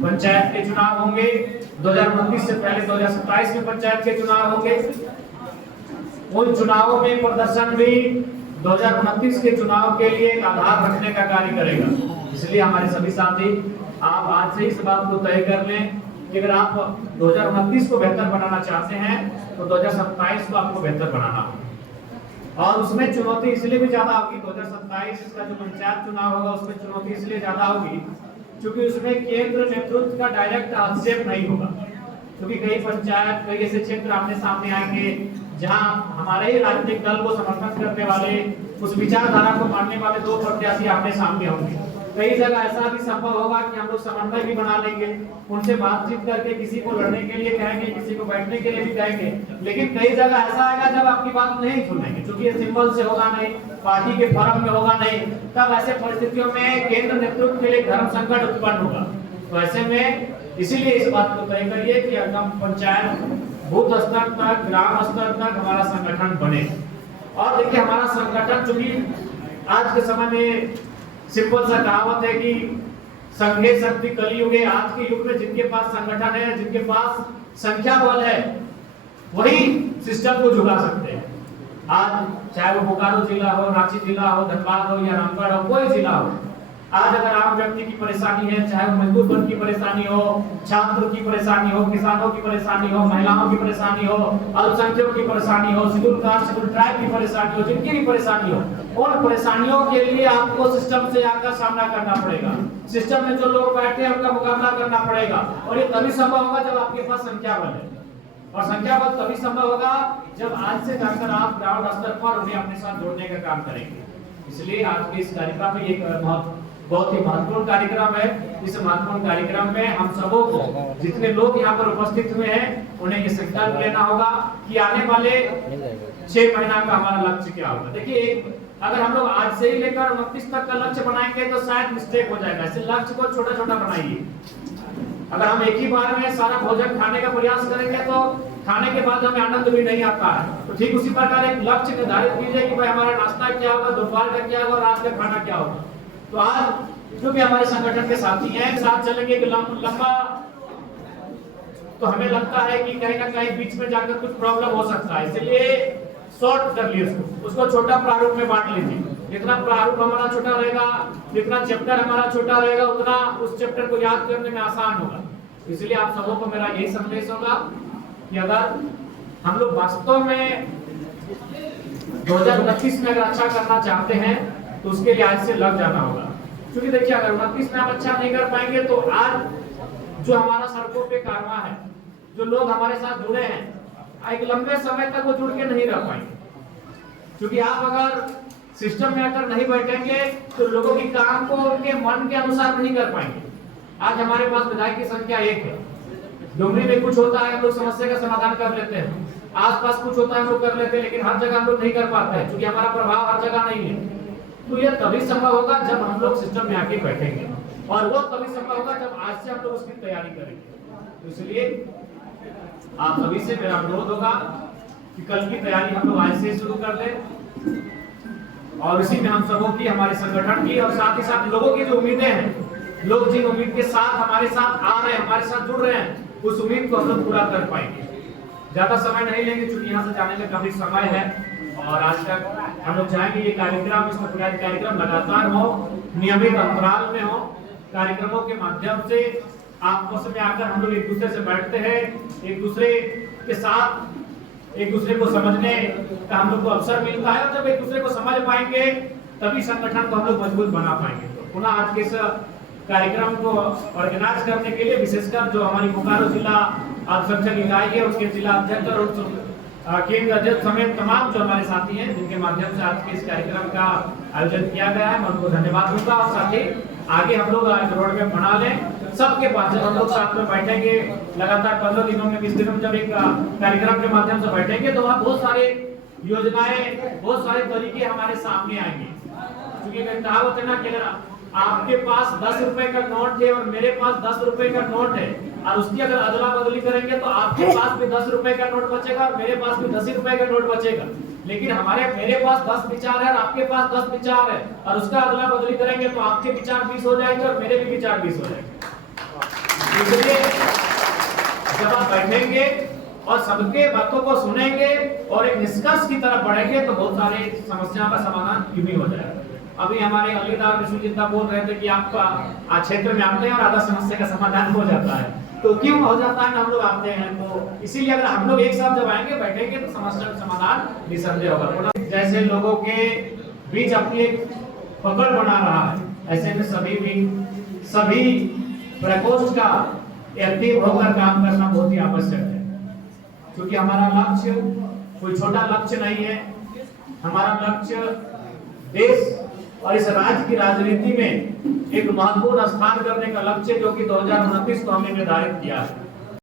पंचायत के चुनाव होंगे, 2029 से पहले 2027 में पंचायत के चुनाव होंगे। उन चुनावों में प्रदर्शन भी 2029 के चुनाव के लिए एक आधार रखने का कार्य करेगा। इसलिए हमारे सभी साथी आप आज से इस बात को तय कर लें कि अगर आप 2029 को बेहतर बनाना चाहते हैं तो 2027 को आपको बेहतर बनाना होगा। और उसमें चुनौती इसलिए भी ज्यादा होगी, 2027 का जो पंचायत चुनाव होगा उसमें चुनौती इसलिए ज्यादा होगी क्योंकि उसमें केंद्र नेतृत्व का डायरेक्ट हस्तक्षेप नहीं होगा। क्योंकि कई पंचायत, कई ऐसे क्षेत्र आमने सामने आएंगे जहां हमारे ही राजनीतिक दल को समर्थन करने वाले, उस विचारधारा को मानने वाले दो प्रत्याशी आमने सामने होंगे। कई जगह ऐसा भी संभव होगा कि हम लोग समन्वय भी बना लेंगे, उनसे बातचीत करके किसी को लड़ने के लिए कहेंगे, किसी को बैठने के लिए भी कहेंगे। लेकिन कई जगह ऐसा आएगा जब आपकी बात नहीं सुनेंगे, क्योंकि ये सिंबल से होगा नहीं, पार्टी के फॉर्म में होगा नहीं। तब ऐसे परिस्थितियों में केंद्र नेतृत्व के लिए धर्म संकट उत्पन्न होगा। तो ऐसे में इसीलिए इस बात को तय करिए कि एकदम पंचायत बूथ स्तर तक, ग्राम स्तर तक हमारा संगठन बने। और देखिए हमारा संगठन चूंकि आज के समय में सिंपल सा कहावत है कि संघे शक्ति कलियुगे, आज के युग में जिनके पास संगठन है, जिनके पास संख्या बल है, वही सिस्टम को झुका सकते हैं। आज चाहे वो बोकारो जिला हो, रांची जिला हो, धनबाद हो या रामगढ़ हो, कोई जिला हो, आज अगर आम व्यक्ति की परेशानी है, चाहे मजदूर वर्ग की परेशानी हो, छात्र की परेशानी हो, किसानों की परेशानी हो, महिलाओं की परेशानी हो, अल्पसंख्यकों की परेशानी हो, शेड्यूल कास्ट शेड्यूल ट्राइब की परेशानी हो, जिनकी भी परेशानी हो, उन परेशानियों के लिए आपको सिस्टम से आकर सामना करना पड़ेगा। सिस्टम में जो लोग बैठे हैं उनका मुकाबला करना पड़ेगा। और ये तभी संभव होगा जब आपके पास संख्या बल है। और संख्या बल तभी संभव होगा जब आज से जाकर आप ग्राउंड स्तर पर उन्हें अपने साथ जोड़ने का काम करेंगे। इसलिए आज के इस कार्यक्रम में एक बहुत ही महत्वपूर्ण कार्यक्रम है। इस महत्वपूर्ण कार्यक्रम में हम सबों को, जितने लोग यहाँ पर उपस्थित हुए हैं, उन्हें ये संकल्प लेना होगा कि आने वाले 6 महीना का हमारा लक्ष्य क्या होगा। देखिए अगर हम लोग आज से ही लेकर 29 तक का लक्ष्य बनाएंगे तो शायद मिस्टेक हो जाएगा। ऐसे लक्ष्य को छोटा छोटा बनाइए। अगर हम एक ही बार में सारा भोजन खाने का प्रयास करेंगे तो खाने के बाद हमें आनंद भी नहीं आता है। तो ठीक उसी प्रकार एक लक्ष्य निर्धारित कीजिए कि भाई हमारा नाश्ता क्या होगा, दोपहर का क्या होगा, रात का खाना क्या होगा। तो आज जो भी हमारे संगठन के साथी हैं, साथ चलेंगे लंबा, तो हमें लगता है कि कहीं ना कहीं बीच में जाकर कुछ प्रॉब्लम हो सकता है। इसलिए शॉर्ट कर लिए उसको छोटा प्रारूप में बांट लीजिए। जितना प्रारूप हमारा छोटा रहेगा, जितना चैप्टर हमारा छोटा रहेगा, उतना उस चैप्टर को याद करने में आसान होगा। इसलिए आप सबों को मेरा यही संदेश होगा कि अगर हम लोग वास्तव में 2029 में अगर अच्छा करना चाहते हैं तो उसके लिए आज से लग जाना होगा। क्योंकि देखिए अगर 29 में हम अच्छा नहीं कर पाएंगे तो आज जो हमारा सड़कों पे कारवां है, जो लोग हमारे साथ जुड़े हैं, एक लंबे समय तक वो जुड़ के नहीं रह पाएंगे। क्योंकि आप अगर सिस्टम में आकर नहीं बैठेंगे तो लोगों की काम को उनके मन के अनुसार नहीं कर पाएंगे। आज हमारे पास विधायक की संख्या 1 है। डुमरी में कुछ होता है हम लोग समस्या का समाधान कर लेते हैं, आसपास कुछ होता है हम लोग कर लेते हैं, लेकिन हर जगह हम लोग नहीं कर पाते हैं क्योंकि हमारा प्रभाव हर जगह नहीं है। तो यह तभी संभव होगा जब हम लोग सिस्टम में आके बैठेंगे, और वो तभी संभव होगा जब आज से हम लोग उसकी तैयारी करेंगे। तो इसलिए आप सभी से मेरा अनुरोध होगा कि कल की तैयारी हम लोग आज से शुरू कर लें, और इसी में हम सबों की, हमारे संगठन की और साथ ही साथ लोगों की जो उम्मीदें हैं, लोग जिन उम्मीद के साथ हमारे साथ आ रहे हैं, हमारे साथ जुड़ रहे हैं, उस उम्मीद को हम लोग पूरा कर पाएंगे। ज्यादा समय नहीं लेंगे क्योंकि यहाँ से जाने में काफी समय है, और आज तक हम लोग चाहेंगे ये कार्यक्रम, इसका पूरा कार्यक्रम लगातार हो, नियमित अंतराल में हो। कार्यक्रमों के माध्यम से आपस में आकर हम लोग एक दूसरे से बैठते हैं, एक दूसरे के साथ एक दूसरे को समझने का हम लोग को अवसर मिलता है, और जब एक दूसरे को समझ पाएंगे तभी संगठन को हम लोग मजबूत बना पाएंगे। तो पुनः आज के इस कार्यक्रम को ऑर्गेनाइज करने के लिए विशेषकर जो हमारी बोकारो जिला अल्पसंख्यक इकाई है उसके जिला अध्यक्ष और केंद्र अध्यक्ष समेत तमाम जो हमारे साथी हैं, जिनके माध्यम से आज के इस कार्यक्रम का आयोजन किया गया है, मैं उनको धन्यवाद दूंगा। और साथ ही आगे हम लोग रोड मैप बना लें सबके पास, जब हम लोग साथ में बैठेंगे लगातार 15 दिनों में, 20 दिनों में जब एक कार्यक्रम के माध्यम से बैठेंगे तो वहाँ बहुत सारे योजनाएं, बहुत सारे तरीके हमारे सामने आएंगे। क्योंकि कहावत है ना कि अगर आपके पास 10 रुपए का नोट है और मेरे पास 10 रुपए का नोट है, और उसकी अगर अदला बदली करेंगे तो आपके पास भी 10 रुपए का नोट बचेगा और मेरे पास भी 10 रुपए का नोट बचेगा। लेकिन मेरे पास 10 विचार है और आपके पास 10 विचार है, और उसका अदला बदली करेंगे तो आपके विचार 20 हो जाएंगे और मेरे भी विचार 20 हो जाएंगे। बैठेंगे और सबके बातों को सुनेंगे और एक निष्कर्ष की तरफ बढ़ेंगे तो बहुत सारे समस्याओं का समाधान यूं ही हो जाएगा। अभी हमारे अलीदार विश्वजीत बोल रहे थे कि आपका क्षेत्र में आते हैं और आधा समस्या का समाधान हो जाता है, तो क्यों हो जाता है? हम लोग आते हैं तो इसीलिए अगर हम लोग एक साथ जब आएंगे बैठेंगे तो समस्या का समाधान निसंदेह होगा। जैसे लोगों के बीच अपनी एक पकड़ बना रहा है, ऐसे में सभी प्रकोष्ठ का एक्टिव होकर काम करना बहुत ही आवश्यक है, क्योंकि हमारा लक्ष्य कोई छोटा लक्ष्य नहीं है। हमारा लक्ष्य देश और इस राज्य की राजनीति में एक महत्वपूर्ण स्थान करने का लक्ष्य, जो कि 2029 को हमने निर्धारित किया है।